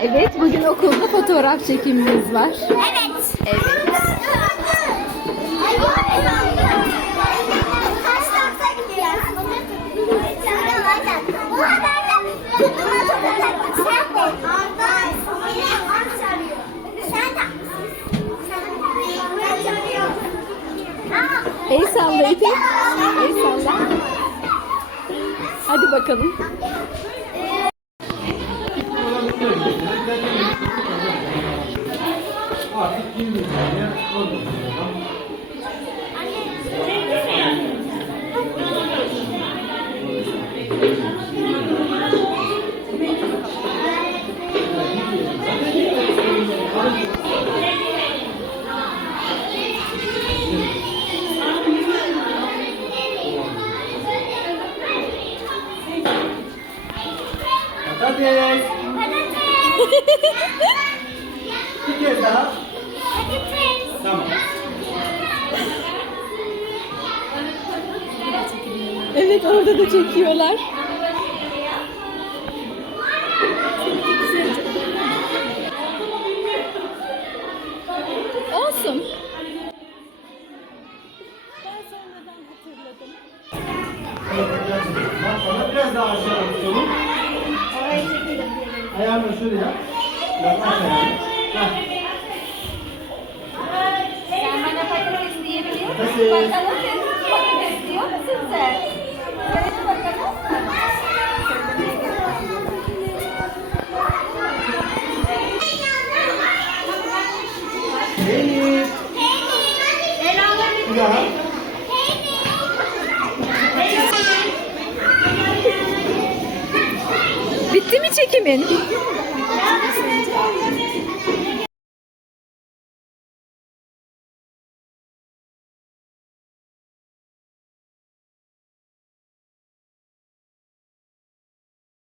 Evet, bugün okulda fotoğraf çekimimiz var. Evet. Evet. El salla İpek. El salla. Hadi bakalım. Artık 20 saniye oldu. Patates. Bir kez daha. Evet, orada da çekiyorlar. Olsun. Ben sonradan hatırladım. Bak bana biraz daha aşağı tutalım. Ayağını şöyle yap. Yaklaş ayağını. Sen bana patates diyebilir misin? Patates. Bakalım Bitti mi çekimin?